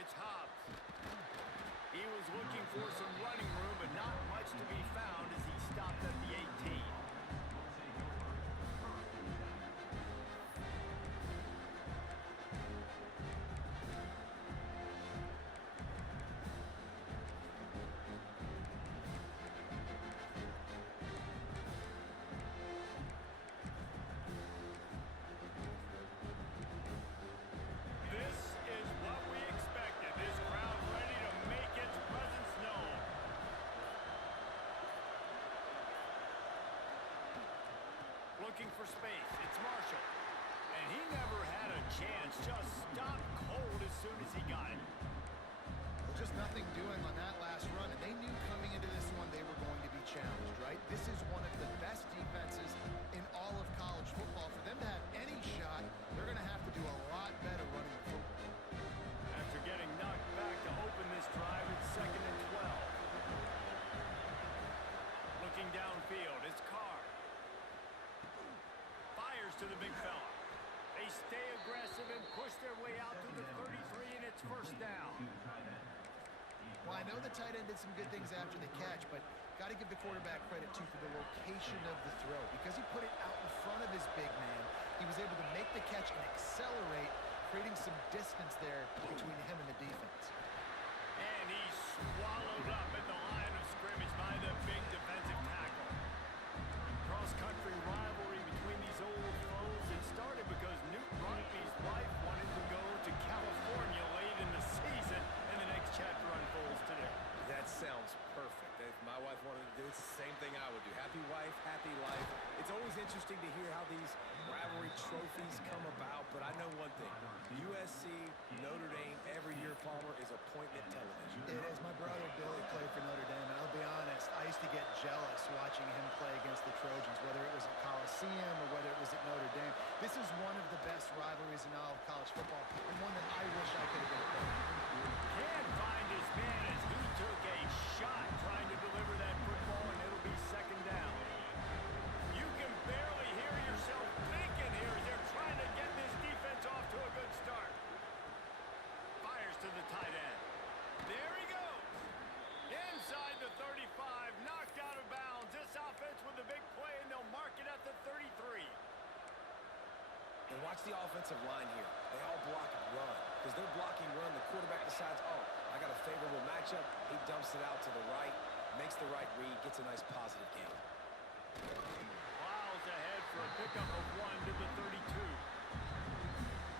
It's Hobbs. He was looking for some running room, but not much to be found as he stopped at the 18. This is what we expected. This crowd ready to make its presence known. Looking for space. It's Marshall. And he never had a chance. Just stopped cold as soon as he got it. Well, just nothing doing on that last run. And they knew coming into this one they were going to be challenged, right? This is one of the best defenses in all of college football. For them to have any shot, they're going to have to do a lot better running the football. After getting knocked back to open this drive, it's 2nd and 12. Looking downfield, it's Carr. Fires to the big fella. They stay aggressive and push their way out to the 33, and it's first down. Well, I know the tight end did some good things after the catch, but got to give the quarterback credit, too, for the location of the throw. Because he put it out in front of his big man, he was able to make the catch and accelerate, creating some distance there between him and the defense. And he's swallowed up at the line of scrimmage by the big defensive tackle. Cross-country rivalry between these old foes. It started because Newt Riley's wife wanted to go to California late in the season, and the next chapter unfolds today. That sounds perfect. If my wife wanted to do it, it's the same thing I would do. Happy wife, happy life. It's always interesting to hear how these rivalry trophies come about, but I know one thing. USC, Notre Dame, every year, Palmer, is appointment television. It is. My brother Billy played for Notre Dame, and I'll be honest, I used to get jealous watching him play against the Trojans, whether it was at Coliseum or whether it was at Notre Dame. This is one of the best rivalries in all of college football, and one that I wish I could have been a part of. Can't find his man as he took a shot trying to deliver that football, and it'll be 2nd down. You can barely hear yourself thinking here as they're trying to get this defense off to a good start. Fires to the tight end. There he goes. Inside the 35, knocked out of bounds. This offense with a big play, and they'll mark it at the 33. And watch the offensive line here. They all block run. Because they're blocking run, the quarterback decides, oh, I got a favorable matchup. He dumps it out to the right, makes the right read, gets a nice positive gain. Plows ahead for a pickup of 1 to the 32.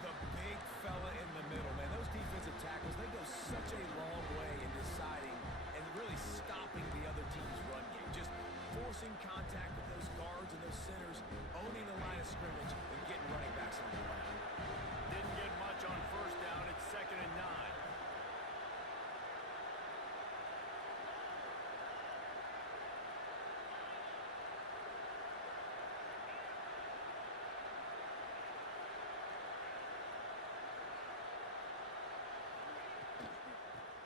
The big fella in the middle, man. Those defensive tackles, they go such a long way in deciding and really stopping the other team's run game. Just forcing contact with those guards and those centers, owning the line of scrimmage, and getting running backs on the ground. Didn't get much on first down. It's 2nd and 9.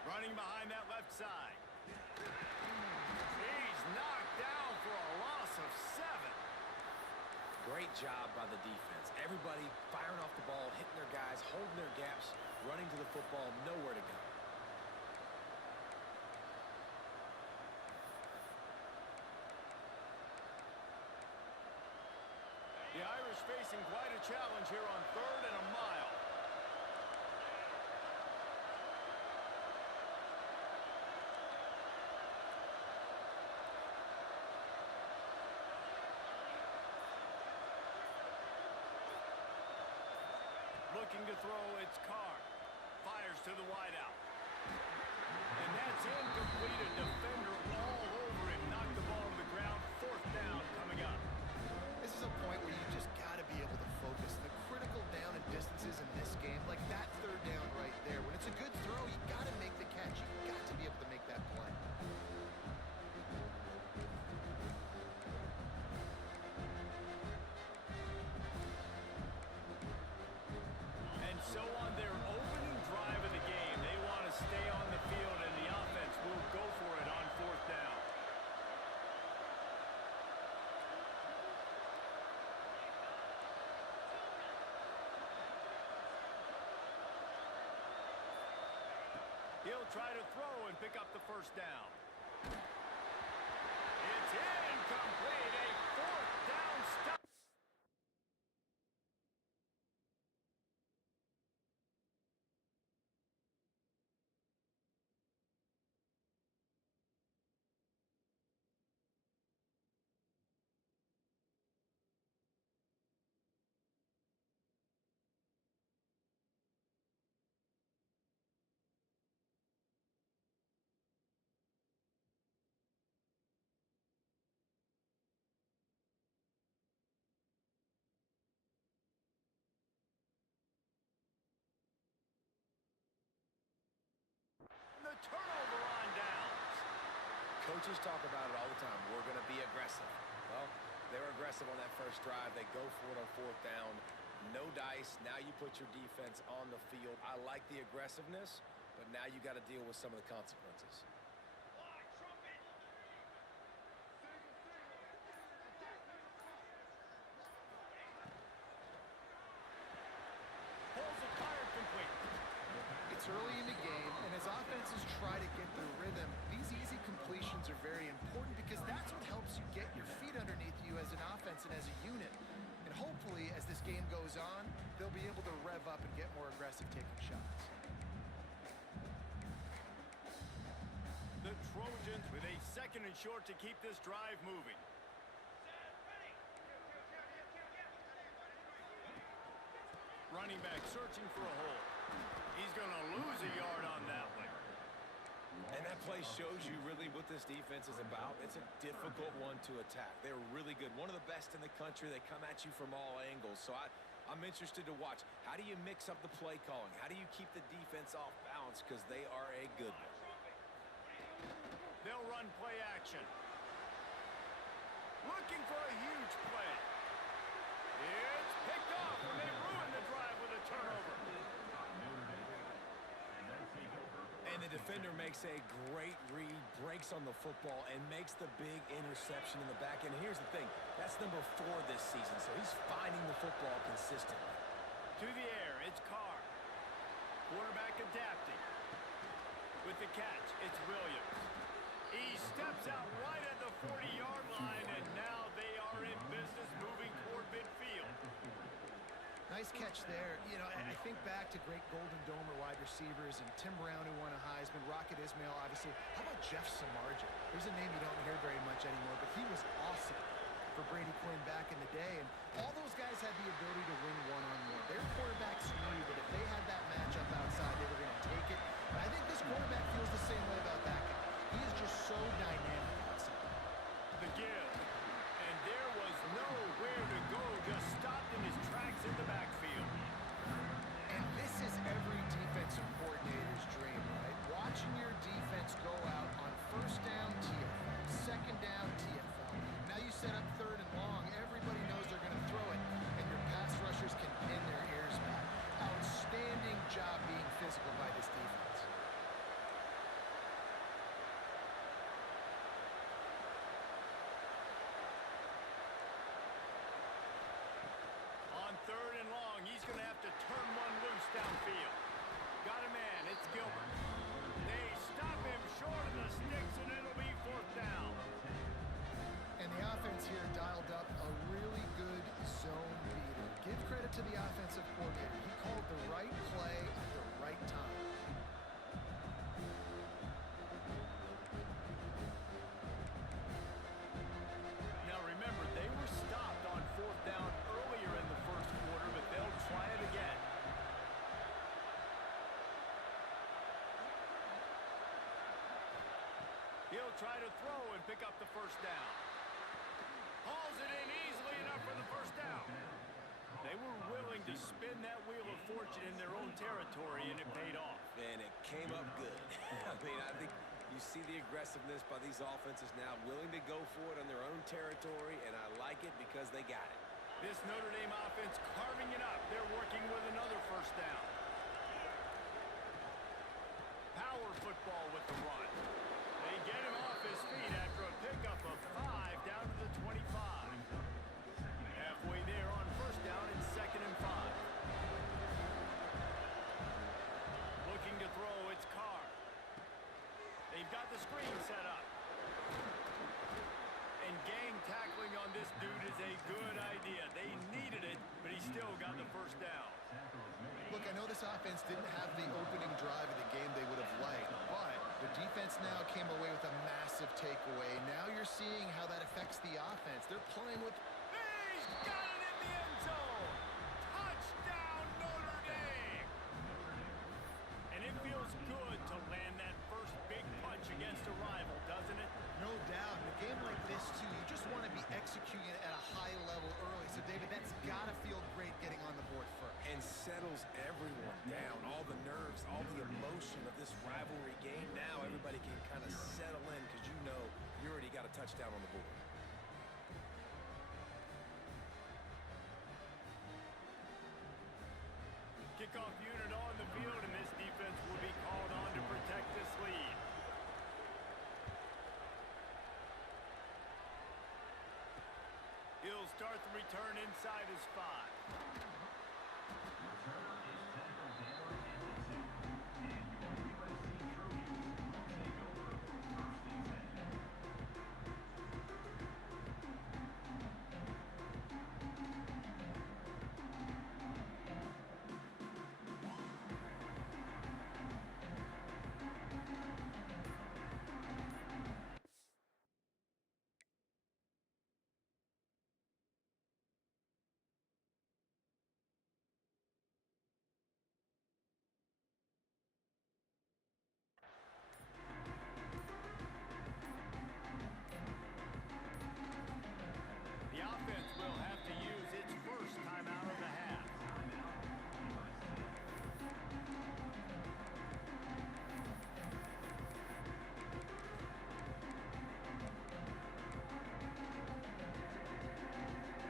Running behind that left side. He's knocked down for a loss of 7. Great job by the defense. Everybody firing off the ball, hitting their guys, holding their gaps, running to the football, nowhere to go. The Irish facing quite a challenge here on 3rd and a mile. Looking to throw, it's Carr. Fires to the wideout. And that's incomplete. A defender all over him. Knocked the ball to the ground. 4th down coming up. This is a point where you just got to be able to focus. The critical down and distances in this game, like that 3rd down right there. When it's a good throw, you got to make the catch. You got to be able to make that play. And so on their opening drive of the game, they want to stay on the field, and the offense will go for it on 4th down. try to throw and pick up the first down. It's incomplete. A fourth down stop. The turnover on downs. Coaches talk about it all the time. We're going to be aggressive. Well, they were aggressive on that first drive. They go for it on fourth down. No dice. Now you put your defense on the field. I like the aggressiveness, but now you got to deal with some of the consequences. Pulls it, fired complete. It's early in the game, and as offenses try to get their rhythm, these easy completions are very important because that's what helps you get your feet underneath you as an offense and as a unit. And hopefully, as this game goes on, they'll be able to rev up and get more aggressive taking shots. The Trojans with a second and short to keep this drive moving. Running back searching for a hole. He's going to lose a yard on that one. And that play shows you really what this defense is about. It's a difficult one to attack. They're really good. One of the best in the country. They come at you from all angles. So I'm interested to watch. How do you mix up the play calling? How do you keep the defense off balance? Because they are a good one. They'll run play action. Looking for a huge play. It's picked off when they ruin the drive with a turnover. And the defender makes a great read, breaks on the football, and makes the big interception in the back end. Here's the thing. That's number 4 this season, so he's finding the football consistently. To the air, it's Carr. Quarterback adapting. With the catch, it's Williams. He steps out right at the 40-yard line, and now they are in business moving toward midfield. Nice catch there. You know, I think back to great Golden Domer wide receivers and Tim Brown, who won a Heisman, Rocket Ismail, obviously. How about Jeff Samardzija? There's a name you don't hear very much anymore, but he was awesome for Brady Quinn back in the day. And all those guys had the ability to win one-on-one. Their quarterbacks knew that if they had that matchup outside, they were going to take it. And I think this quarterback feels the same way about that guy. He is just so dynamic outside. The give. And there was nowhere to go, just stopped in his tracks in the backfield. And this is every defensive coordinator's dream, right? Watching your defense go out on first down, TFL, second down, TFL. Now you set up third and long. Everybody knows they're going to throw it, and your pass rushers can pin their ears back. Outstanding job being physical by this defense. On third and long, he's going to have to turn one loose downfield. Got a man, it's Gilbert. They stop him short of the sticks, and it'll be fourth down. And the offense here dialed up a really good zone beater. Give credit to the offensive coordinator. He called the right play at the right time. Now remember, they were stopped on fourth down earlier in the first quarter, but they'll try it again. He'll try to throw and pick up the first down. Hauls it in easily enough for the first down. They were willing to spin that wheel of fortune in their own territory, and it paid off. And it came up good. I mean, I think you see the aggressiveness by these offenses now, willing to go for it on their own territory, and I like it because they got it. This Notre Dame offense carving it up. They're working with another first down. Power football with the run. They get him off his feet after a pickup of 5 down to the 25. Halfway there on first down and second and 5. Looking to throw, it's Carr. Look, I know this offense didn't have the opening drive of the game they would have liked, but the defense now came away with a massive takeaway. Now you're seeing how that affects the offense. They're playing with... He's got it in the end zone. Touchdown, Notre Dame. And it feels good to land that first big punch against a rival, doesn't it? No doubt. In a game like this, too, you just want to be executing it at a high level early. So, David, that's got to feel great getting on the board first. And settles everyone down. All the nerves, all the emotion of this rivalry game. Now everybody can kind of settle in because you know you already got a touchdown on the board. Kickoff unit on the field, and this defense will be called on to protect this lead. He'll start the return inside his 5. The offense will have to use its first timeout of the half.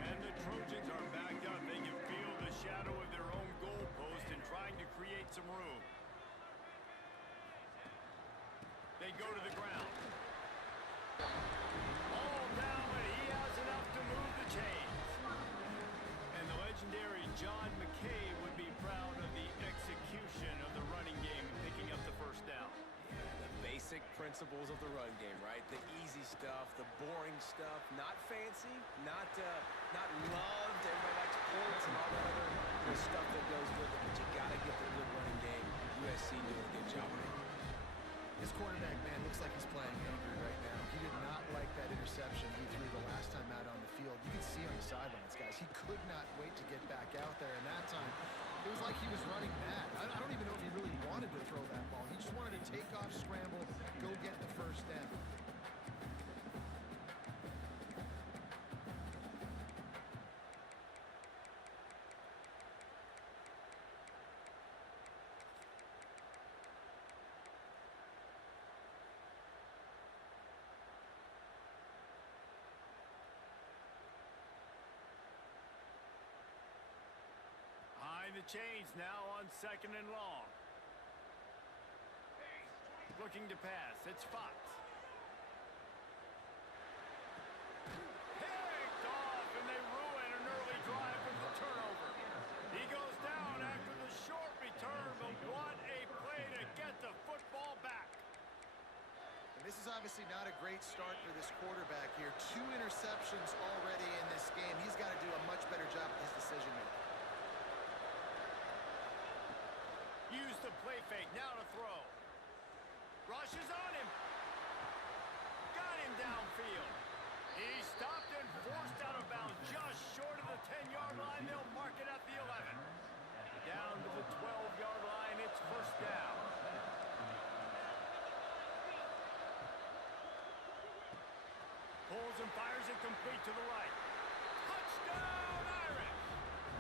And the Trojans are backed up. They can feel the shadow of their own goalpost and trying to create some room. They go to the ground. All down, but he has enough to move the chains. And the legendary John McKay would be proud of the execution of the running game and picking up the first down. The basic principles of the run game, right? The easy stuff, the boring stuff, not fancy, not loved. Everybody likes points and all that other stuff that goes with it, but you gotta get the good running game. USC doing a good job of it. This quarterback, man, looks like he's playing angry right now. He did not like that interception he threw the last time out on the field. You can see on the sidelines, guys. He could not wait to get back out there, and that time, it was like he was running mad. I don't even know if he really wanted to throw that ball. He just wanted to take off, scramble, go get the first down. The chains now on 2nd and long. Looking to pass. It's Fox. Picked off, and they ruin an early drive with the turnover. He goes down after the short return, but what a play to get the football back. And this is obviously not a great start for this quarterback here. 2 interceptions already in this game. He's got to do a much better job with his decision-making. Use the play fake, now to throw. Rushes on him. Got him downfield. He stopped and forced out of bounds just short of the 10-yard line. They'll mark it at the 11. Down to the 12-yard line, it's first down. Pulls and fires it complete to the right. Touchdown, Irish!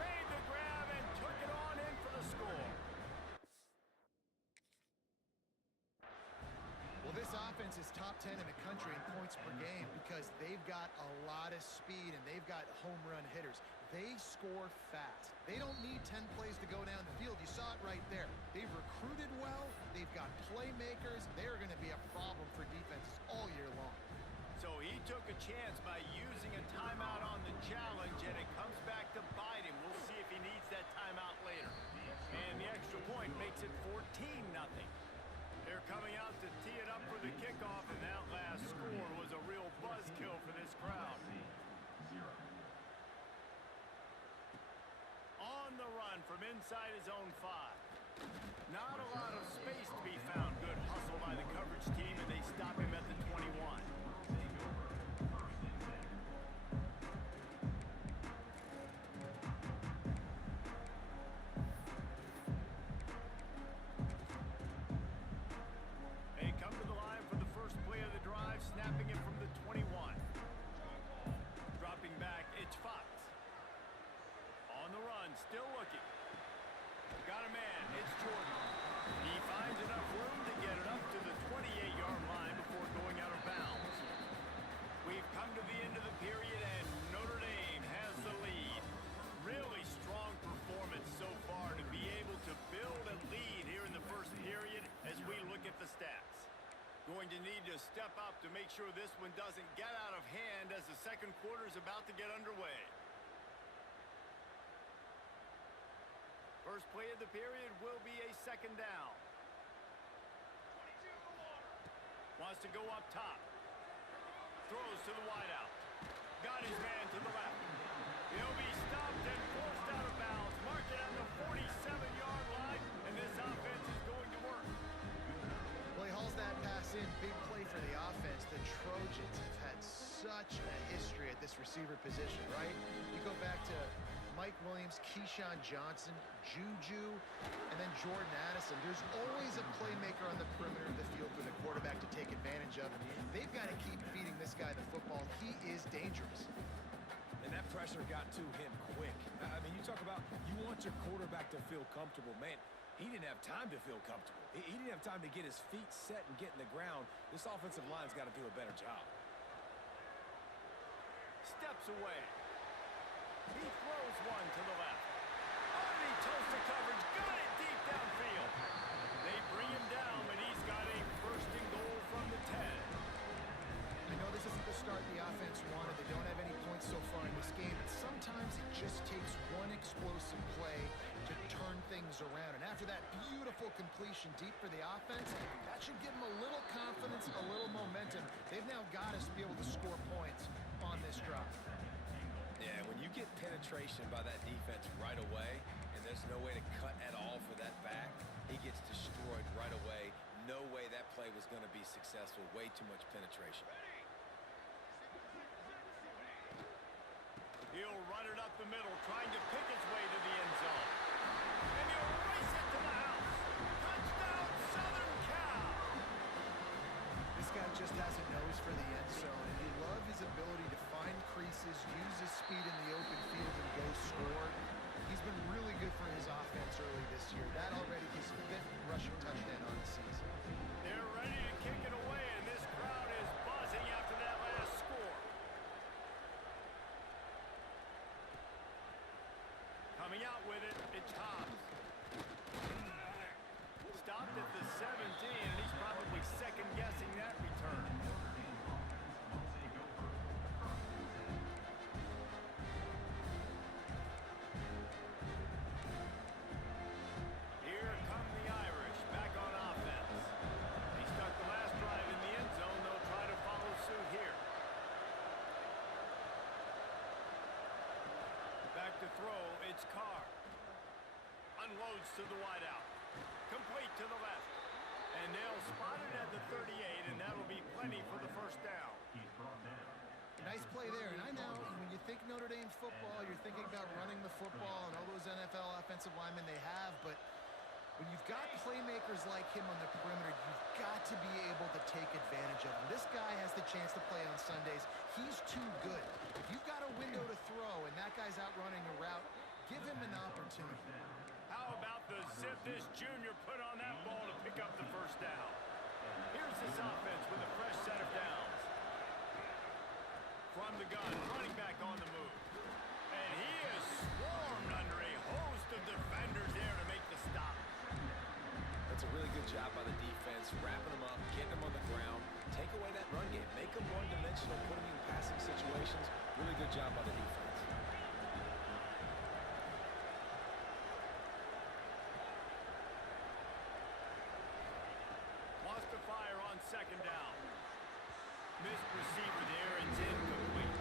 Made the grab and took it on in for the score. Well, this offense is top 10 in the country in points per game because they've got a lot of speed and they've got home run hitters. They score fast. They don't need 10 plays to go down the field. You saw it right there. They've recruited well. They've got playmakers. They're going to be a problem for defenses all year long. So he took a chance by using a timeout on the challenge, and it comes back to bite him. We'll see if he needs that timeout later. And the extra point makes it 14-0. They're coming out to tee it up for the kickoff, and that last score was a real buzzkill for this crowd. On the run for from inside his own 5. Not a lot of space to be found. Good hustle by the coverage team, and they stop him at the 21. They come to the line for the first play of the drive, snapping it from the 21. Dropping back, it's Fox. On the run, still looking. Got a man, it's Jordan. He finds enough room to get it up to the 28-yard line before going out of bounds. We've come to the end of the period, and Notre Dame has the lead. Really strong performance so far to be able to build a lead here in the first period as we look at the stats. Going to need to step up to make sure this one doesn't get out of hand as the second quarter is about to get underway. First play of the period will be a second down. Wants to go up top. Throws to the wideout. Got his man to the left. He'll be stopped and forced out of bounds. Mark it on the 47-yard line, and this offense is going to work. Well, he hauls that pass in. Big play for the offense. The Trojans have had such a history at this receiver position, right? You go back to Mike Williams, Keyshawn Johnson, Juju, and then Jordan Addison. There's always a playmaker on the perimeter of the field for the quarterback to take advantage of. They've got to keep feeding this guy the football. He is dangerous. And that pressure got to him quick. I mean, you talk about you want your quarterback to feel comfortable. Man, he didn't have time to feel comfortable. He didn't have time to get his feet set and get in the ground. This offensive line's got to do a better job. Steps away. He throws one to the left. Underneath toast to coverage. Got it deep downfield. They bring him down, but he's got a first and goal from the 10. I know this isn't the start the offense wanted. They don't have any points so far in this game, but sometimes it just takes one explosive play to turn things around. And after that beautiful completion deep for the offense, that should give them a little confidence, a little momentum. They've now got us to be able to score points on this drive. Yeah, when you get penetration by that defense right away, and there's no way to cut at all for that back, he gets destroyed right away. No way that play was going to be successful. Way too much penetration. He'll run it up the middle, trying to pick his way to the end zone. And he'll race it to the house. Touchdown, Southern Cal! This guy just has a nose for the end zone, and you love his ability to find creases, use his speed in the open field, and go score. He's been really good for his offense early this year. That already his 5th rushing touchdown on the season. They're ready to kick it away, and this crowd is buzzing after that last score. Coming out with it, it's Hobbs. Stopped at the 17, and he's probably second-guessing that return. Here come the Irish, back on offense. They stuck the last drive in the end zone. They'll try to follow suit here. Back to throw, it's Carr. Unloads to the wideout. Complete to the left. And they'll spot it at the 38, and that'll be plenty for the first down. Nice play there. And I know when you think Notre Dame football, you're thinking about running the football and all those NFL offensive linemen they have, but when you've got playmakers like him on the perimeter, you've got to be able to take advantage of him. This guy has the chance to play on Sundays. He's too good. If you've got a window to throw and that guy's out running a route, give him an opportunity. How about the zip this junior put on that ball to pick up the first down? Here's this offense with a fresh set of downs. From the gun, running back on the move. And he is swarmed under a host of defenders there to make the stop. That's a really good job by the defense, wrapping them up, getting them on the ground, take away that run game, make them one-dimensional, put them in passing situations. Really good job by the defense. Wants to fire on second down. Missed receiver there, it's incomplete.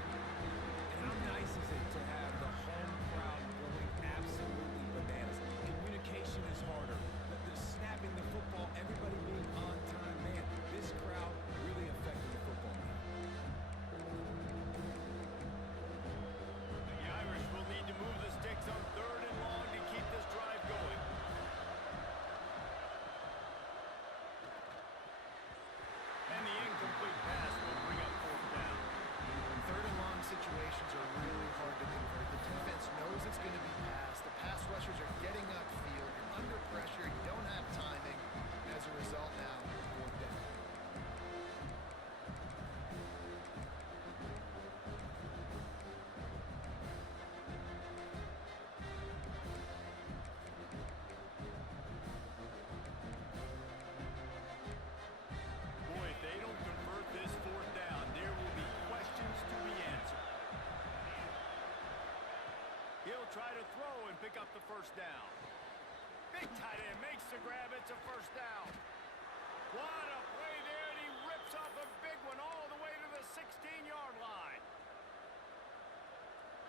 And how nice is it to have the home crowd going absolutely bananas? pick up the first down. Big tight end makes the grab. It's a first down. What a play there, and he rips off a big one all the way to the 16-yard line.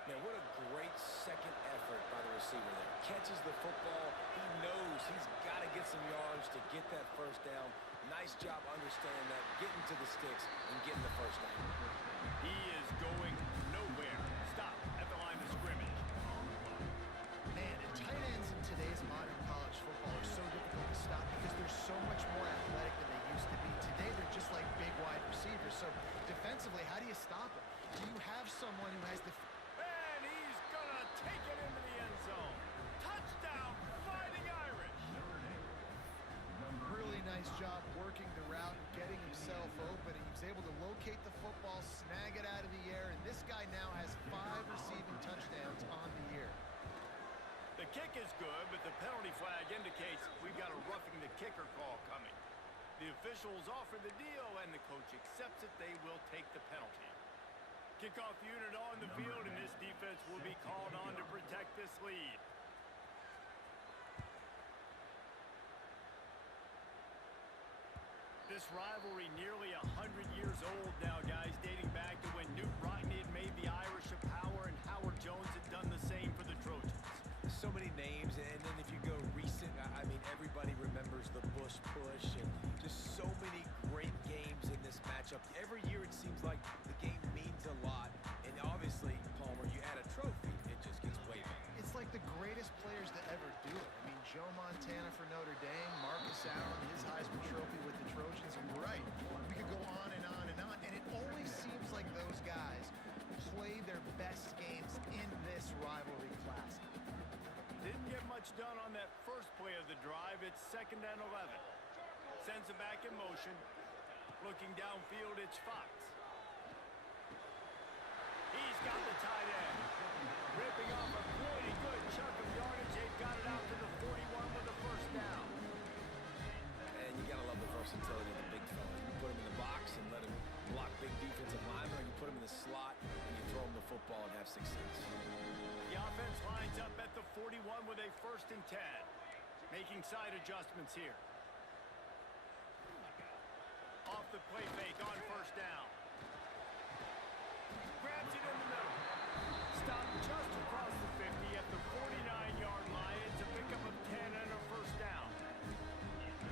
Man, what a great second effort by the receiver there. Catches the football. He knows he's got to get some yards to get that first down. Nice job understanding that, getting to the sticks and getting the first down. He is going nowhere. Stop at the line of scrimmage. Man, and tight ends in today's modern college football are so difficult to stop because they're so much more athletic than they used to be. Today, they're just like big wide receivers. So defensively, how do you stop them? Do you have someone who has the... And he's going to take it into the end zone. Touchdown, Fighting Irish. Really nice job working the route and getting himself open. He was able to locate the football, snag it out of the air, and this guy now has 5 receiving touchdowns on the year. The kick is good, but the penalty flag indicates we've got a roughing the kicker call coming. The officials offer the deal, and the coach accepts it. They will take the penalty. Kickoff unit on the field, and this defense will be called on to protect this lead. This rivalry nearly 100 years old now, guys, dating back to when Newt Rockne had made the Irish a power and Howard Jones had done the same for the Trojans. So many names, and then if you go recent, I mean, everybody remembers the Bush push and just so many great games in this matchup. Every year it seems like the game means a lot, and obviously, Palmer, you add a trophy, it just gets way better. It's like the greatest players to ever do it. I mean, Joe Montana for Notre Dame, Marcus Allen, his Heisman Trophy with the Trojans, and right, we could go on and on and on, and it always seems like those guys play their best games in this rivalry classic. Didn't get much done on that first play of the drive. It's 2nd and 11. Sends it back in motion. Looking downfield, it's Fox. He's got the tight end. Ripping off a pretty good chunk of yardage. They've got it out to the 41 with the first down. And you got to love the versatility of the big fella. You put him in the box and let him block big defensive linemen, or you put him in the slot and you throw him the football and have success. The offense lines up at the 41 with a 1st and 10. Making side adjustments here. Off the play fake on first down. Grabs it in the middle. Stopped just across the 50 at the 49-yard line. It's a pickup of 10 and a first down.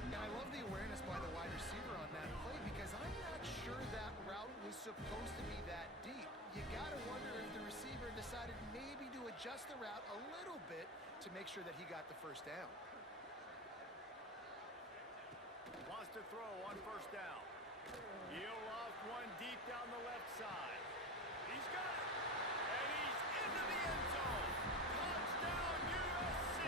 And I love the awareness by the wide receiver on that play because I'm not sure that route was supposed to be that deep. You got to wonder if the receiver decided maybe to adjust the route a little bit to make sure that he got the first down. Wants to throw on first down. He'll loft one deep down the left side. He's got it. And he's into the end zone. Touchdown, USC.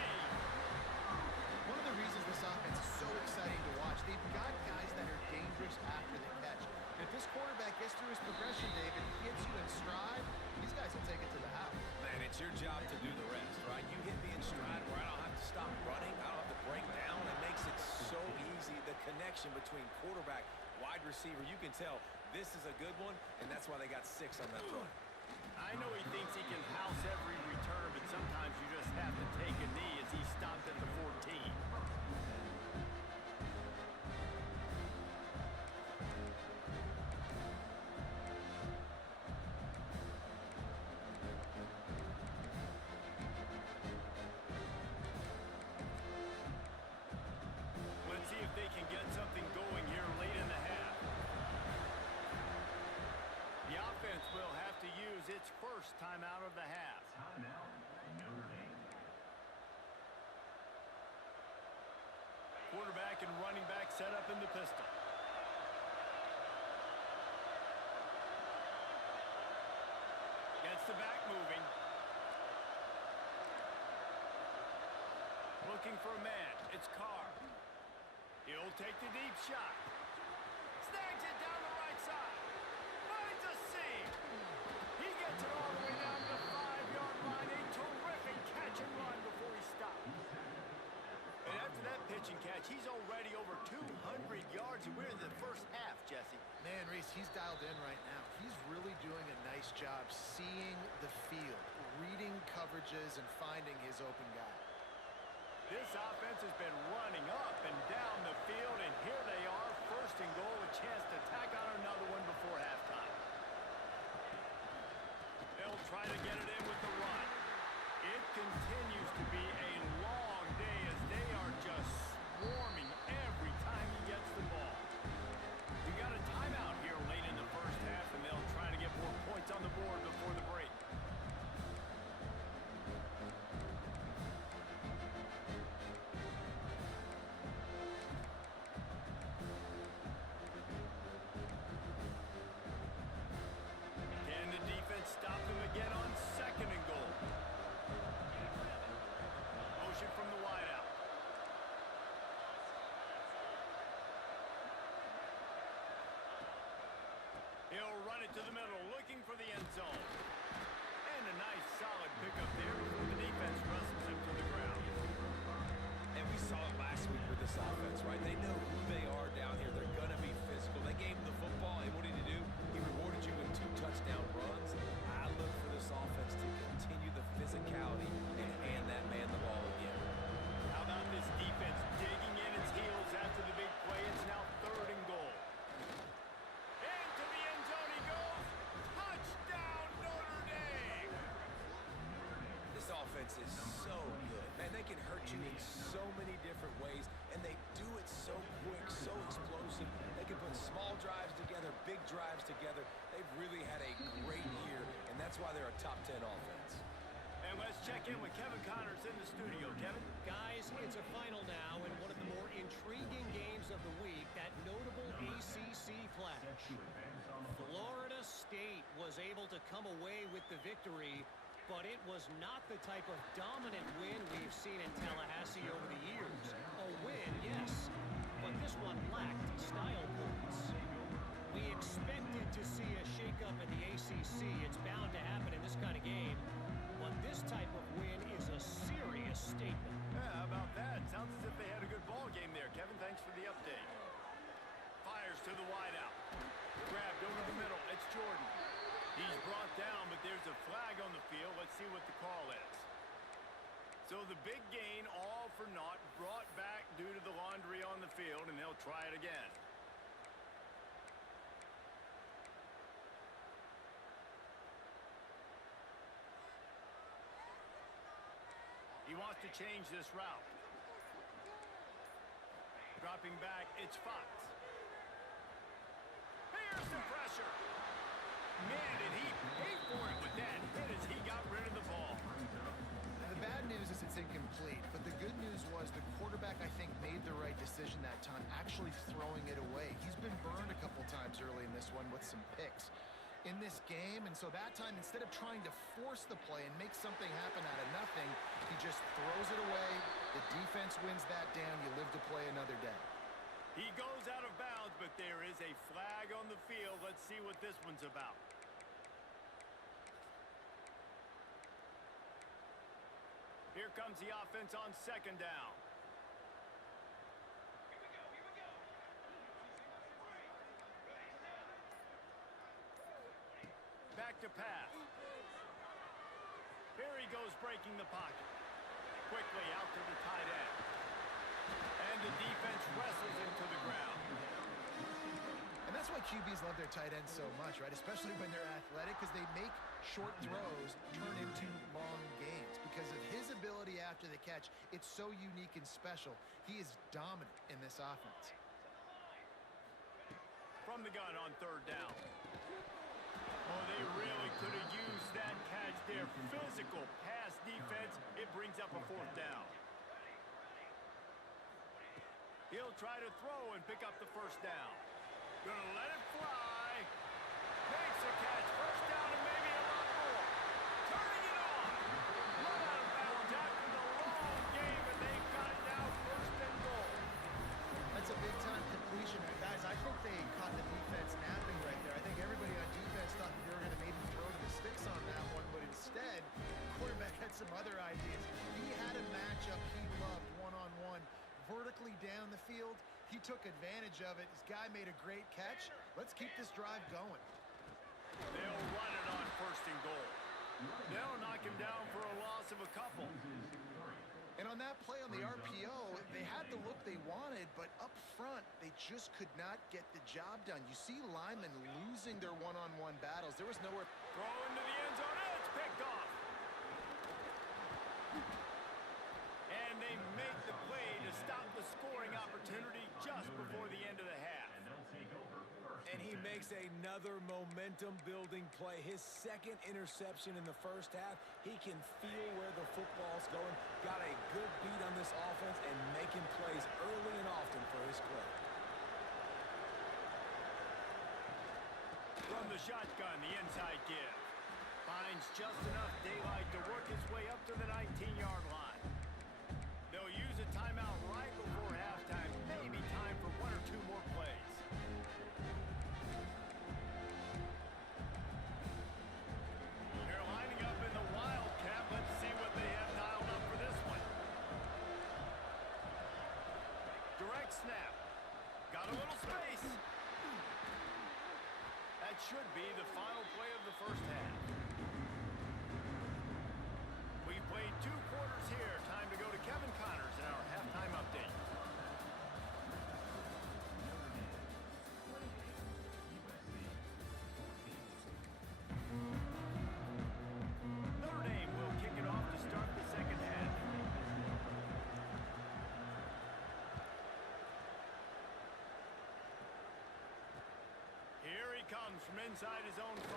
One of the reasons this offense is so exciting to watch, they've got guys that are dangerous after the catch. If this quarterback gets through his progression, David, hits you in stride, these guys will take it to the house. Man, it's your job to do the rest, right? You hit me in stride where I don't have to stop running. I don't have to break down. It makes it so easy. The connection between quarterback, wide receiver, you can tell this is a good one, and that's why they got 6 on that throw. I know he thinks he can house every return, but sometimes you just have to take a knee as he stopped at the 14. Let's see if they can get something going here late in the half. The offense will have to use its first timeout of the half. Quarterback and running back set up in the pistol. Gets the back moving. Looking for a man. It's Carr. He'll take the deep shot. Snags it down the right side. Finds a seam. He gets it all the way down to the 5-yard line. A terrific catch and run before he stops. And after that pitch and catch, he's already over 200 yards, and we're in the first half, Jesse. Man, Reese, he's dialed in right now. He's really doing a nice job seeing the field, reading coverages, and finding his open guy. This offense has been running up and down the field, and here they are, first and goal, a chance to tack on another one before halftime. They'll try to get it in with the run. It continues to be a long day as they are just swarming every time he gets the ball. We got a timeout here late in the first half, and they'll try to get more points on the board before the break. Can the defense stop them again on second and goal? Motion from the wideout. He'll run it to the middle, looking for the end zone. And a nice solid pickup there before the defense wrestles him to the ground. And we saw it last week with this offense, right? They know who they are down here. They're going to be physical. They gave him the football, and what did he do? He rewarded you with 2 touchdown runs. I look for this offense to continue the physicality and hand that man the ball again. How about this defense digging in its heels after the big play? It's now third and goal. Into the end zone he goes. Touchdown, Notre Dame! This offense is so good. Man, they can hurt you in so many different ways, and they do it so quick, so explosive. They can put small drives together, big drives together. They've really had a great year, and that's why they're a top 10 offense. And let's check in with Kevin Connors in the studio. Kevin? Guys, it's a final now in one of the more intriguing games of the week, that notable ACC clash. Florida State was able to come away with the victory, but it was not the type of dominant win we've seen in Tallahassee over the years. A win, yes, but this one lacked style points. We expected to see a shakeup in the ACC. It's bound to happen in this kind of game. But this type of win is a serious statement. Yeah, how about that? Sounds as if they had a good ball game there. Kevin, thanks for the update. Fires to the wideout. Grabbed over the middle. It's Jordan. He's brought down, but there's a flag on the field. Let's see what the call is. So the big gain, all for naught, brought back due to the laundry on the field, and they'll try it again. He wants to change this route. Dropping back, it's Fox. Here's some pressure. Man, did he pay for it with that hit as he got rid of the ball. The bad news is it's incomplete, but the good news was the quarterback, I think, made the right decision that time, actually throwing it away. He's been burned a couple times early in this one with some picks in this game, and so that time, instead of trying to force the play and make something happen out of nothing, he just throws it away. The defense wins that down. You live to play another day. He goes out of bounds, but there is a flag on the field. Let's see what this one's about. Here comes the offense on second down. Back to pass. Here he goes, breaking the pocket. Quickly out to the tight end. And the defense wrestles him to the ground. And that's why QBs love their tight ends so much, right? Especially when they're athletic, because they make short throws turn into long gains. Because of his ability after the catch, it's so unique and special. He is dominant in this offense. From the gun on third down. Oh, they really could have used that catch there. Physical pass defense. It brings up a fourth down. He'll try to throw and pick up the first down. Gonna let it fly. Makes a catch. First down and maybe a lot more. Turning it on. Run out of bounds after the long game, and they've got it now first and goal. That's a big-time completion. Guys, I think they caught the defense napping right there. I think everybody on defense thought that they were going to maybe throw to the sticks on that one, but instead, the quarterback had some other ideas. He had a matchup he loved one-on-one, vertically down the field. He took advantage of it. This guy made a great catch. Let's keep this drive going. They'll run it on first on that play on the RPO, they had the look they wanted, but up front, they just could not get the job done. You see linemen losing their one-on-one battles. There was nowhere. Throw into the end zone. And it's picked off. And they make the play to stop the scoring opportunity just before the end of the half. And he makes another momentum-building play. His second interception in the first half. He can feel where the football's going. Got a good beat on this offense and making plays early and often for his club. From the shotgun, the inside give. Finds just enough daylight to work his way up to the 19-yard line. They'll use a timeout right before halftime. Maybe time for one or two more plays. They're lining up in the Wildcat. Let's see what they have dialed up for this one. Direct snap. Got a little space. That should be the final play of the first half. We played 2 quarters here. Time to go to Kevin Connors in our halftime update. Notre Dame will kick it off to start the second half. Here he comes from inside his own 5.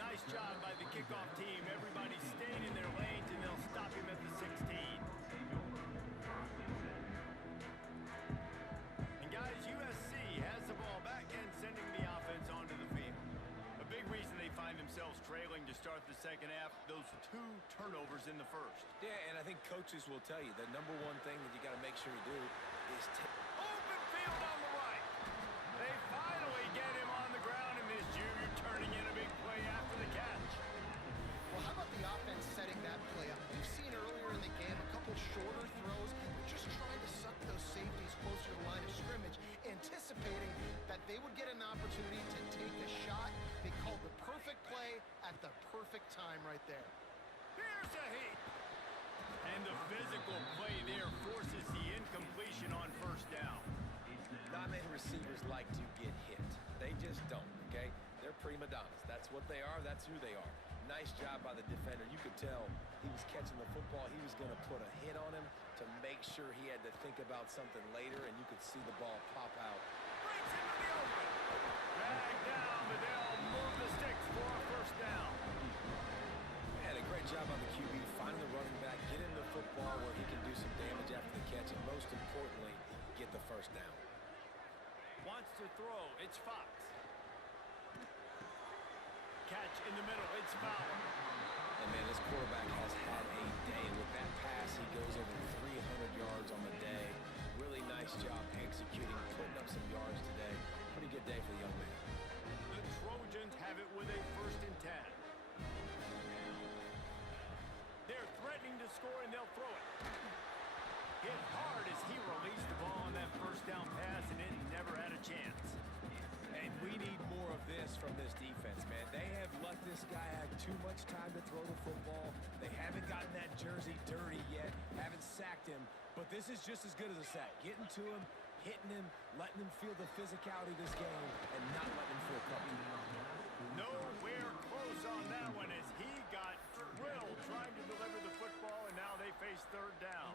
Nice job by the kickoff team. Everybody stayed in their lanes, and they'll stop him at the 16. And guys, USC has the ball back and sending the offense onto the field. A big reason they find themselves trailing to start the second half, those 2 turnovers in the first. Yeah, and I think coaches will tell you the number one thing that you got to make sure you do is Open field on the right. They finally get him on the ground, and this junior turning in a big play after the catch. Well, how about the offense setting that play up? We've seen earlier in the game a couple shorter throws, just trying to suck those safeties closer to the line of scrimmage, anticipating that they would get an opportunity to take a shot. They called the perfect play at the perfect time right there. Here's a heat. And the physical play there forces the incompletion on first down. Not many receivers like to get hit. They just don't, okay? They're prima donnas. That's what they are. That's who they are. Nice job by the defender. You could tell he was catching the football. He was going to put a hit on him to make sure he had to think about something later, and you could see the ball pop out. Breaks into the open. Back down, but they'll move the sticks for a first down. And a great job on the QB, finding the running back, get him the football where he can do some damage after the catch, and most importantly, get the first down. Wants to throw. It's Fox. Catch in the middle. It's Fowler. And, man, this quarterback has had a day. With that pass, he goes over 300 yards on the day. Really nice job executing, putting up some yards today. Pretty good day for the young man. The Trojans have it with a 1st and 10. They're threatening to score, and they'll throw it. Hit hard as he released the ball on that first down pass, and it never had a chance. And we need more of this from this defense, man. They have let this guy have too much time to throw the football. They haven't gotten that jersey dirty yet, haven't sacked him, but this is just as good as a sack. Getting to him, hitting him, letting him feel the physicality of this game, and not letting him feel comfortable. Nowhere close on that one as he got drilled trying to deliver the football, and now they face 3rd down.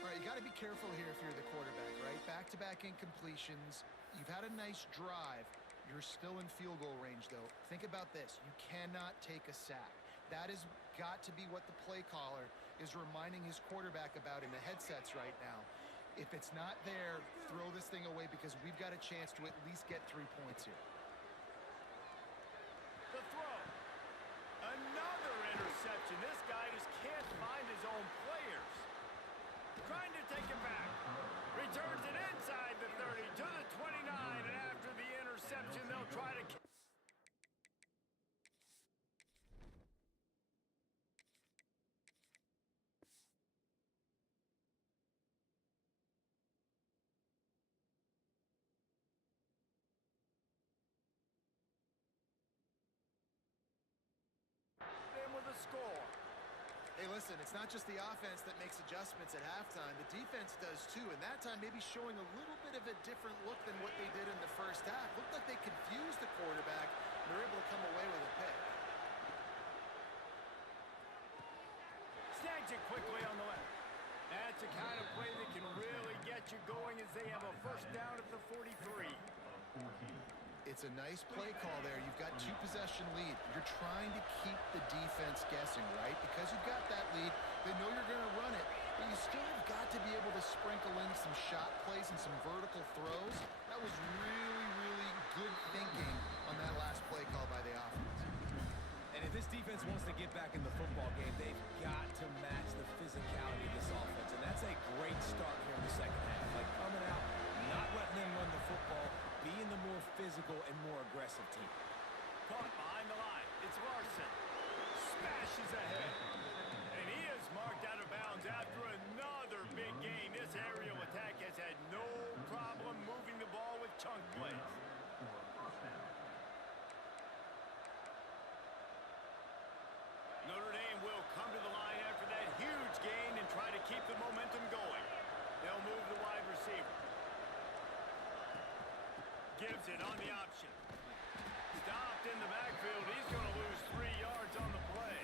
All right, you got to be careful here if you're the quarterback, right? Back-to-back incompletions. You've had a nice drive. You're still in field goal range, though. Think about this. You cannot take a sack. That has got to be what the play caller is reminding his quarterback about in the headsets right now. If it's not there, throw this thing away because we've got a chance to at least get 3 points here. The throw. Another interception. This guy just can't find his own players. Trying to take it back. Returns it inside the 30 to the 29, and after the interception, they'll try to... Then with a score. Hey, listen, it's not just the offense that makes adjustments at halftime. The defense does too, and that time maybe showing a little bit of a different look than what they did in the first half. Looked like they confused the quarterback. They're able to come away with a pick. Snags it quickly on the left. That's the kind of play that can really get you going as they have a first down at the 43. It's a nice play call there. You've got 2-possession lead. You're trying to keep the defense guessing, right? Because you've got that lead, they know you're going to run it, but you still have got to be able to sprinkle in some shot plays and some vertical throws. That was really, really good thinking on that last play call by the offense. And if this defense wants to get back in the football game, they've got to match the physicality of this offense. And that's a great start here in the second half. Like coming out, not letting them run the football, being the more physical and more aggressive team. Caught behind the line. It's Larson. Smashes ahead. And he is marked out of bounds after another big gain. This aerial attack has had no problem moving the ball with chunk plays. Notre Dame will come to the line after that huge gain and try to keep the momentum going. They'll move the wide receiver. Gives it on the option. Stopped in the backfield. He's going to lose 3 yards on the play.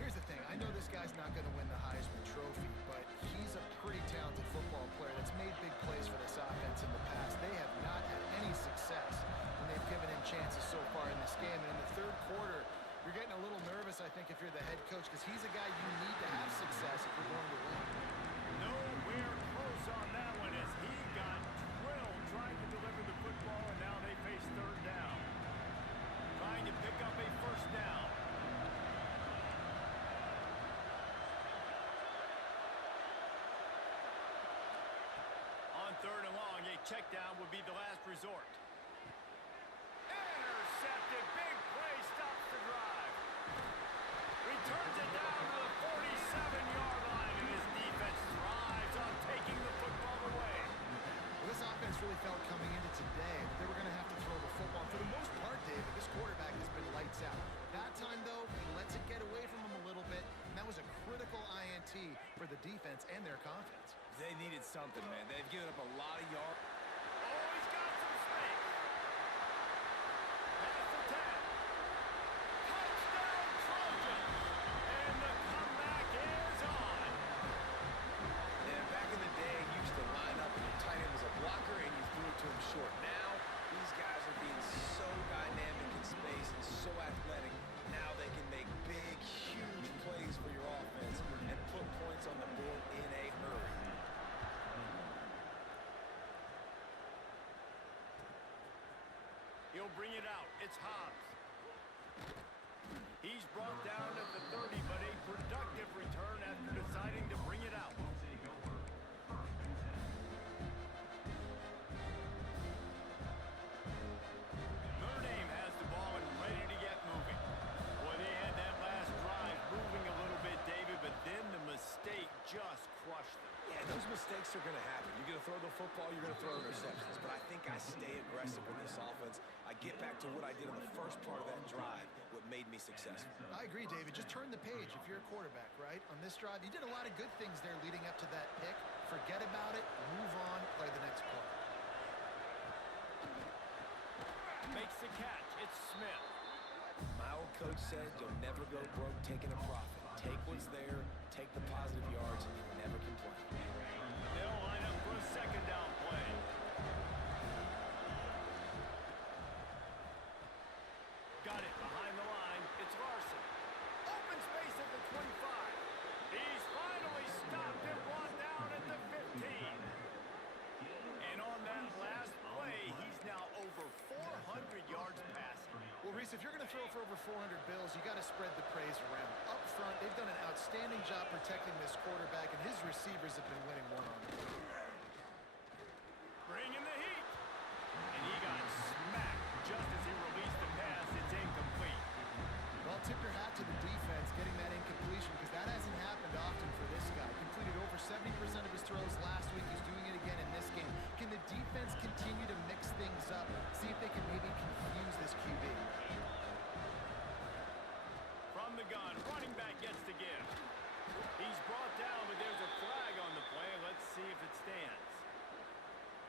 Here's the thing. I know this guy's not going to win the Heisman Trophy, but he's a pretty talented football player that's made big plays for this offense in the past. They have not had any success when they've given him chances so far in this game. And in the third quarter, you're getting a little nervous, I think, if you're the head coach, because he's a guy you need to have success if you're going to win. Nowhere close on that one as he got drilled trying to deliver the football, and now they face third down. Trying to pick up a first down. On third and long, a check down would be the last resort. Intercepted. Big play stops the drive. Returns it down to the 47-yard line, and his defense thrives on taking the football away. Well, this offense really felt coming into today that they were going to have to throw the football. For the most part, David, this quarterback has been lights out. That time, though, he lets it get away from him a little bit, and that was a critical INT for the defense and their confidence. They needed something, man. They've given up a lot of yards. Oh, he's got some space. Past the 10. Touchdown, Trojans. And the comeback is on. And back in the day, you used to line up and your tight end was a blocker and you threw it to him short. Now, these guys are being so dynamic in space and so athletic. Now they can make big, huge plays for your offense and put points on the board in a hurry. He'll bring it out. It's Hobbs. He's brought down at the 30, but a productive return after deciding to bring it out. Notre Dame has the ball and ready to get moving. Boy, they had that last drive moving a little bit, David, but then the mistake just crushed them. Yeah, those mistakes are going to happen. You're going to throw the football, you're going to throw interceptions. But I think I stay aggressive with this offense. I get back to what I did on the first part of that drive, what made me successful. I agree, David. Just turn the page if you're a quarterback, right? On this drive, you did a lot of good things there leading up to that pick. Forget about it, move on, play the next play. Makes the catch. It's Smith. My old coach said you'll never go broke taking a profit. Take what's there, take the positive yards, and never complain. They'll line up for a second down play. Got it behind the line. It's Larson. Open space at the 25. He's finally stopped and brought down at the 15. And on that last play, he's now over 400 yards passing. Well, Reese, if you're going to throw for over 400 bills, you got to spread the praise around. Up front, they've done an outstanding job protecting this quarterback, and his receivers have been winning one-on-one. Bringing the heat. And he got smacked just as he released the pass. It's incomplete. Well, tip your hat to the defense getting that incompletion, because that hasn't happened often for this guy. Completed over 70% of his throws last week. He's doing it again in this game. Can the defense continue to mix things up, see if they can maybe confuse this QB? From the gun, running back gets the give. stands.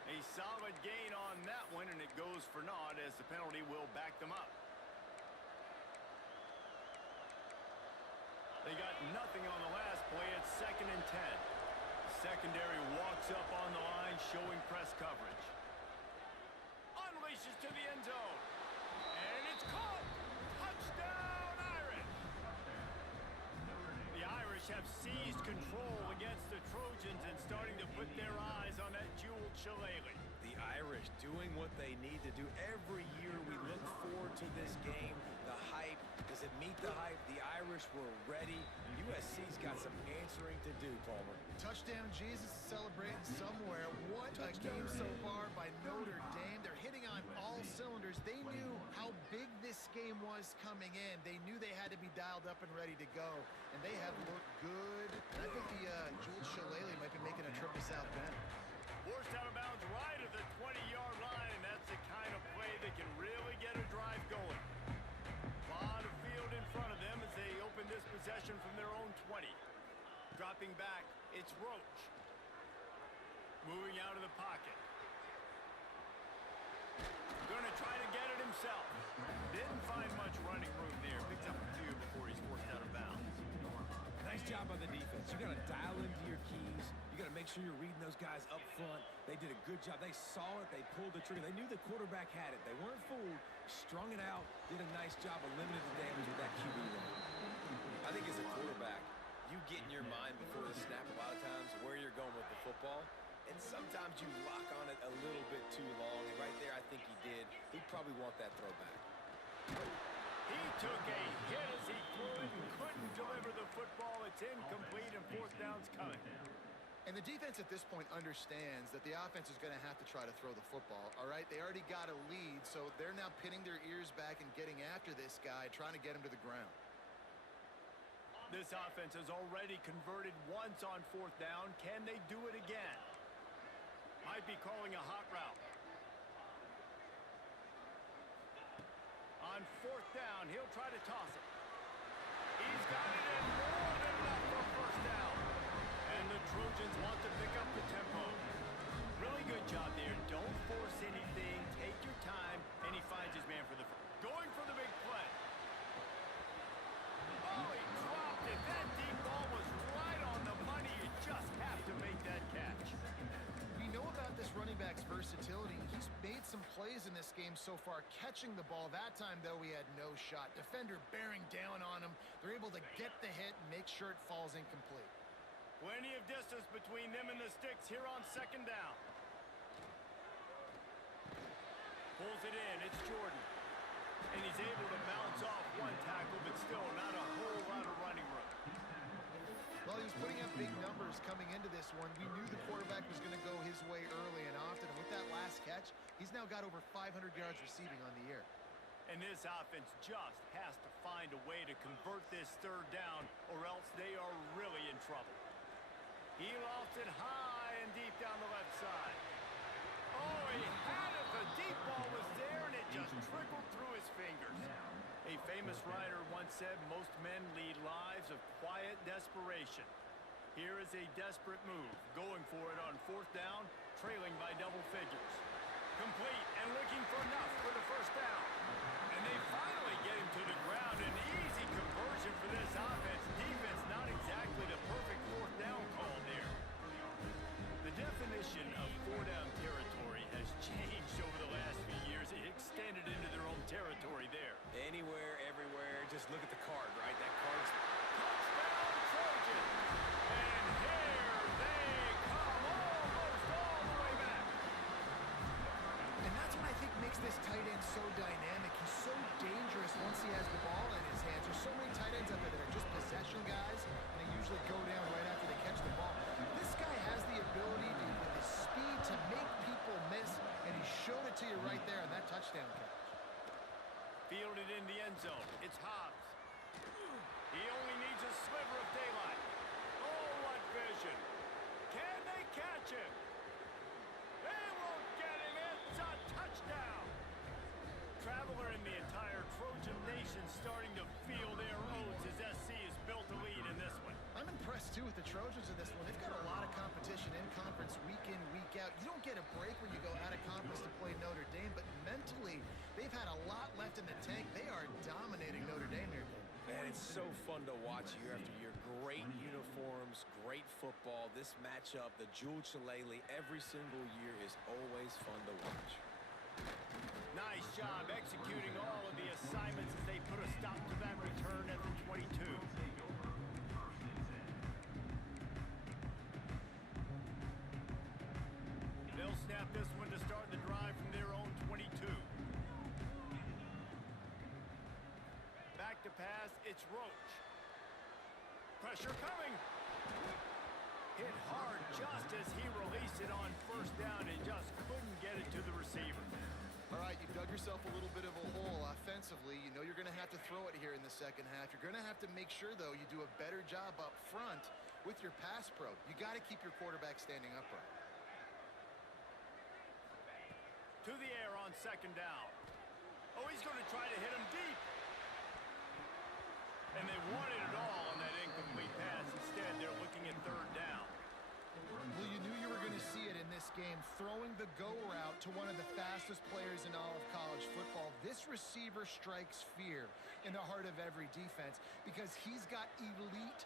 A solid gain on that one, and it goes for naught as the penalty will back them up. They got nothing on the last play. It's 2nd and 10. Secondary walks up on the line, showing press coverage. Unleashes to the end zone. And it's caught. Touchdown, Irish. The Irish have seized control against the Trojans and starting to put their eyes on that jeweled shillelagh. The Irish doing what they need to do. Every year we look forward to this game. The hype, does it meet the hype? The Irish were ready. USC's got some answering to do, Palmer. Touchdown Jesus is celebrating somewhere. What a game so far by Notre Dame. They're hitting on all cylinders. They knew how big this game was coming in. They knew they had to be dialed up and ready to go. And they have looked good. And I think the jeweled shillelagh might be making a trip to South Bend. Forced out of bounds right at the 20-yard line, and that's the kind of play that can really get a drive going. Lot of field in front of them as they open this possession from their own 20. Dropping back, it's Roach. Moving out of the pocket. Going to try to get it himself. Didn't find much running room there. Picks up a few before he's forced out of bounds. Nice job on the defense. You got to dial into your keys. You got to make sure you're reading those guys up front. They did a good job. They saw it. They pulled the trigger. They knew the quarterback had it. They weren't fooled. Strung it out. Did a nice job of limiting the damage with that QB run. I think as a quarterback, you get in your mind before the snap a lot of times where you're going with the football. And sometimes you lock on it a little bit too long. And right there, I think he did. He'd probably want that throwback. He took a hit as he threw it and couldn't deliver the football. It's incomplete and 4th down's coming. And the defense at this point understands that the offense is going to have to try to throw the football, all right? They already got a lead, so they're now pinning their ears back and getting after this guy, trying to get him to the ground. This offense has already converted once on 4th down. Can they do it again? Might be calling a hot route. On 4th down, he'll try to toss it. He's got it in more than enough for 1st down. And the Trojans want to pick up the tempo. Really good job there. Don't force anything. Take your time. And he finds his man for the... Going for the big play. Oh, he dropped it. That deep ball was right on the money. You just have to make that catch. We know about this running back's versatility. He's made some plays in this game so far, catching the ball. That time, though, he had no shot. Defender bearing down on him. They're able to get the hit and make sure it falls incomplete. Plenty of distance between them and the sticks here on 2nd down. Pulls it in. It's Jordan. And he's able to bounce off one tackle, but still not a whole lot of running room. Well, he was putting up big numbers coming into this one. We knew the quarterback was going to go his way early and often. And with that last catch, he's now got over 500 yards receiving on the year. And this offense just has to find a way to convert this 3rd down, or else they are really in trouble. He lofts it high and deep down the left side. Oh, he had it. The deep ball was there, and it just trickled through his fingers. A famous writer once said, most men lead lives of quiet desperation. Here is a desperate move, going for it on 4th down, trailing by double figures. Complete and looking for enough for the 1st down. And they finally get him to the ground. An easy conversion for this offense. Defense not exactly the perfect 4th down call there. The definition of 4-down territory has changed over the last few years. It extended into their own territory there. Anywhere, everywhere, just look at the card, right? That card's... Touchdown, Trojans! And here they come, almost all the way back. And that's what I think makes this tight end so dynamic. He's so dangerous once he has the ball in his hands. There's so many tight ends out there that are just possession guys, and they usually go down right after they catch the ball. This guy has the ability to, with his speed, to make people miss, and he showed it to you right there on that touchdown catch. Fielded in the end zone. It's Hobbs. He only needs a sliver of daylight. Oh, what vision. Can they catch him? They won't get him. It's a touchdown. Traveler and the entire Trojan nation starting to feel their oats as SC has built a lead in this one. I'm impressed, too, with the Trojans in this one. They've got a lot of competition in conference week in, week out. You don't get a break when you go out of conference to play Notre Dame, but mentally, they've had a lot left in the tank. They are dominating Notre Dame here. Man, it's so fun to watch year after year. Great uniforms, great football. This matchup, the Jewel Shillelagh, every single year is always fun to watch. Nice job executing all of the assignments as they put a stop to that return at the 22. They'll snap this one to start the drive from their own 22. Back to pass, it's Roach. Pressure coming. Hit hard just as he released it on first down and just couldn't get it to the receiver. All right, you dug yourself a little bit of a hole offensively. You know you're going to have to throw it here in the second half. You're going to have to make sure, though, you do a better job up front with your pass pro. You got to keep your quarterback standing upright. To the air on second down. Oh, he's going to try to hit him deep. And they wanted it all on that incomplete pass. Instead, they're looking at third down. Well, you knew you were going to see it in this game, throwing the go route to one of the fastest players in all of college football. This receiver strikes fear in the heart of every defense because he's got elite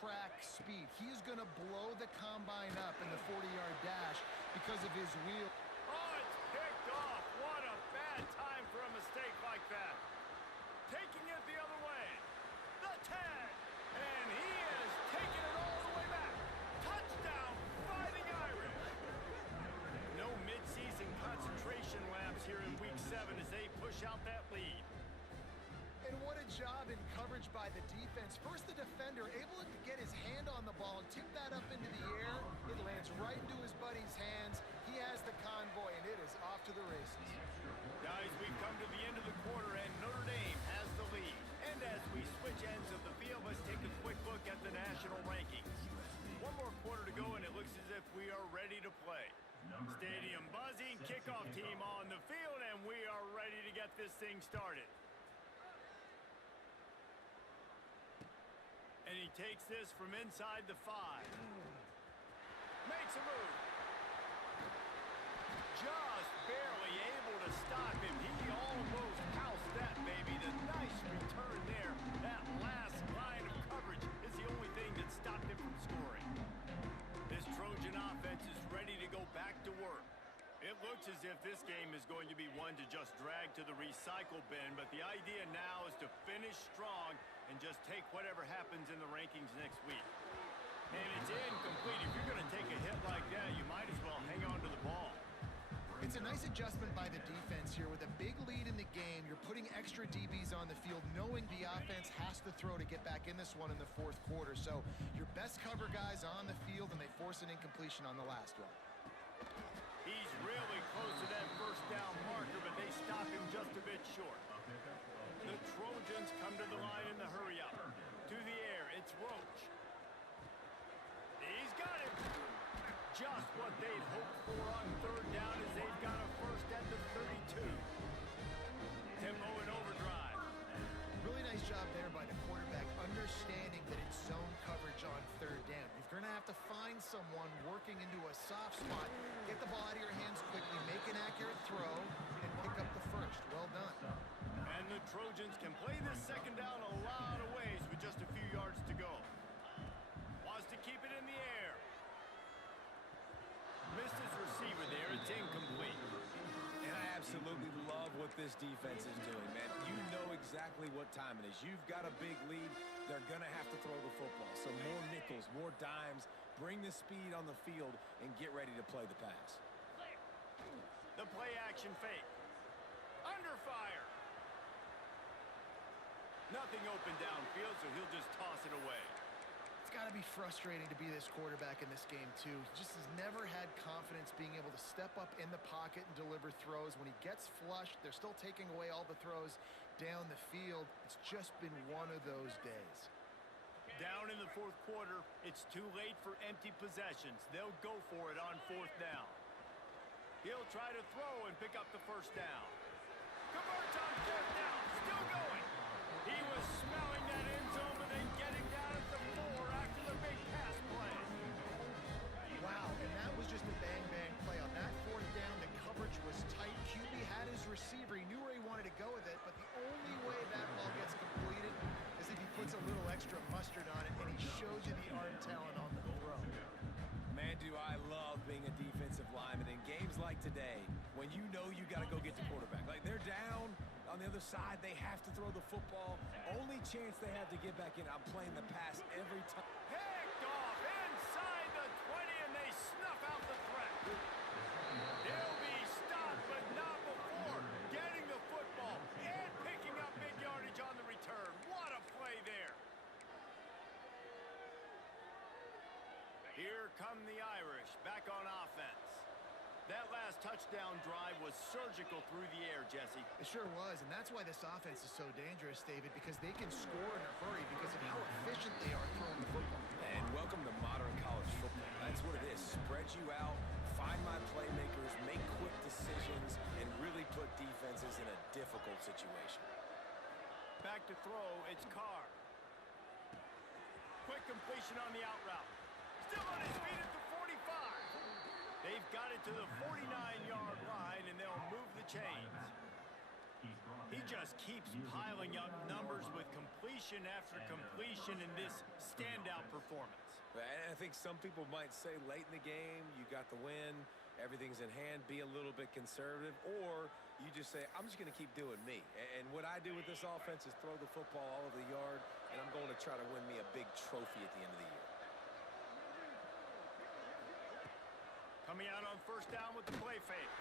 track speed. He is going to blow the combine up in the 40-yard dash because of his wheel. Oh, it's picked off. What a bad time for a mistake like that. Taking it the other way. The tag. And he is taking it all the way back. Touchdown, Fighting Irish. No midseason concentration laps here in Week 7 as they push out that lead. And what a job in coverage by the defense. First, the defender able to get his hand on the ball and tip that up into the air. It lands right into his buddy's hands. He has the convoy, and it is off to the races. Guys, we've come to the end of the quarter, and Notre Dame has the lead. And as we switch ends of the field, let's take a quick look at the national rankings. One more quarter to go, and it looks as if we are ready to play. Stadium buzzing, kickoff team on the field, and we are ready to get this thing started. And he takes this from inside the 5. Makes a move. Just barely able to stop him. He almost housed that baby. The nice return there. That last line of coverage is the only thing that stopped him from scoring. This Trojan offense is ready to go back to work. It looks as if this game is going to be one to just drag to the recycle bin, but the idea now is to finish strong and just take whatever happens in the rankings next week. And it's incomplete. If you're going to take a hit like that, you might as well hang on to the ball. It's a nice adjustment by the defense here. With a big lead in the game, you're putting extra DBs on the field, knowing the offense has to throw to get back in this one in the fourth quarter. So your best cover guys on the field, and they force an incompletion on the last one. He's really close to that first down marker, but they stop him just a bit short. The Trojans come to the line in the hurry-up. To the air, it's Roach. He's got it. Just what they'd hoped for on third down as they've got a first at the 32. Tempo in overdrive. Really nice job there by the quarterback, understanding that it's zone coverage on third down. You're going to have to find someone working into a soft spot, get the ball out of your hands quickly, make an accurate throw, and pick up the first. Well done. And the Trojans can play this second down a lot of ways with just a few yards to go. Wants to keep it in the air. Missed his receiver there. It's incomplete. And I absolutely love what this defense is doing, man. You know exactly what time it is. You've got a big lead. They're going to have to throw the football. So more nickels, more dimes. Bring the speed on the field and get ready to play the pass. The play action fake. Under fire. Nothing open downfield, so he'll just toss it away. It's got to be frustrating to be this quarterback in this game, too. He just has never had confidence being able to step up in the pocket and deliver throws. When he gets flushed, they're still taking away all the throws down the field. It's just been one of those days. Down in the fourth quarter, it's too late for empty possessions. They'll go for it on fourth down. He'll try to throw and pick up the first down. Converts on fourth down. Still going. He was smelling that end zone, but then getting down at the 4 after the big pass play. Wow, and that was like today when you know you got to go get the quarterback. Like, they're down on the other side. They have to throw the football. Only chance they have to get back in. I'm playing the pass every time. Picked off inside the 20, and they snuff out the threat. They'll be stopped, but not before getting the football and picking up big yardage on the return. What a play there. Here come the Irish back on offense. That last touchdown drive was surgical through the air, Jesse. It sure was, and that's why this offense is so dangerous, David, because they can score in a hurry because of how efficient they are throwing the football. And welcome to modern college football. That's what it is. Spread you out, find my playmakers, make quick decisions, and really put defenses in a difficult situation. Back to throw, it's Carr. Quick completion on the out route. Still on his feet at the 45. They've got it to the 49-yard line, and they'll move the chains. He just keeps piling up numbers with completion after completion in this standout performance. And I think some people might say late in the game, you got the win, everything's in hand, be a little bit conservative, or you just say, I'm just going to keep doing me. And what I do with this offense is throw the football all over the yard, and I'm going to try to win me a big trophy at the end of the year. Coming out on first down with the play fake.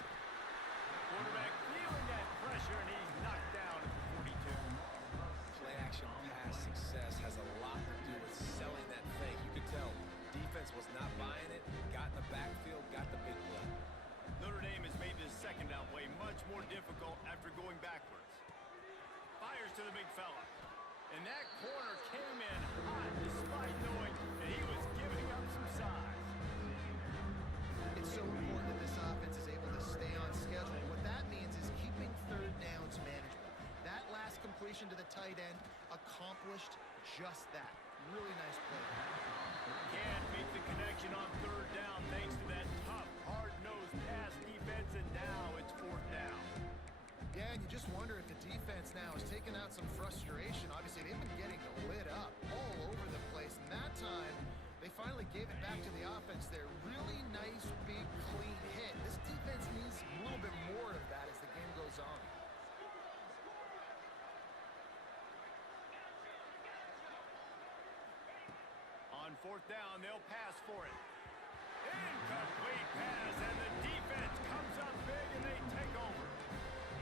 Quarterback feeling that pressure, and he's knocked down at the 42. Play action pass success has a lot to do with selling that fake. You could tell defense was not buying it, got in the backfield, got the big play. Notre Dame has made this second down play much more difficult after going backwards. Fires to the big fella. And that corner came in hot despite knowing that he was giving up some size. It's so important that this offense is able to stay on schedule. What that means is keeping third downs manageable. That last completion to the tight end accomplished just that. Really nice play. Can't make the connection on third down thanks to that tough, hard-nosed pass defense, and now it's fourth down. Yeah, and you just wonder if the defense now is taking out some frustration. Obviously, they've been getting lit up all over the place, and that time they finally gave it back to the offense there. Really nice, big, clean hit. This defense needs a little bit more of that as the game goes on. On fourth down, they'll pass for it. Incomplete pass, and the defense comes up big, and they take over.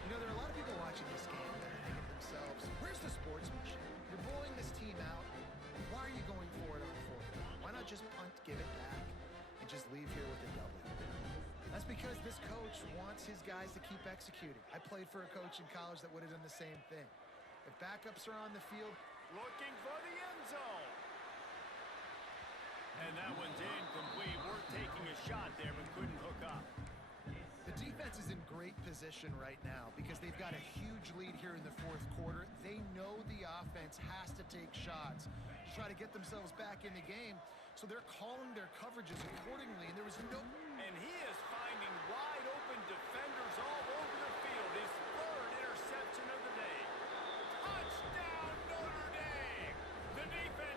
You know, there are a lot of people watching this game that are thinking to themselves, where's the sportsmanship? You're blowing this team out. Why are you going for it on fourth down? Why not just punt, give it back, and just leave here with a W? That's because this coach wants his guys to keep executing. I played for a coach in college that would have done the same thing. If backups are on the field, Looking for the end zone. And that one's incomplete. We're taking a shot there, but couldn't hook up. the defense is in great position right now because they've got a huge lead here in the fourth quarter. They know the offense has to take shots to try to get themselves back in the game, so they're calling their coverages accordingly, and there was no... And he is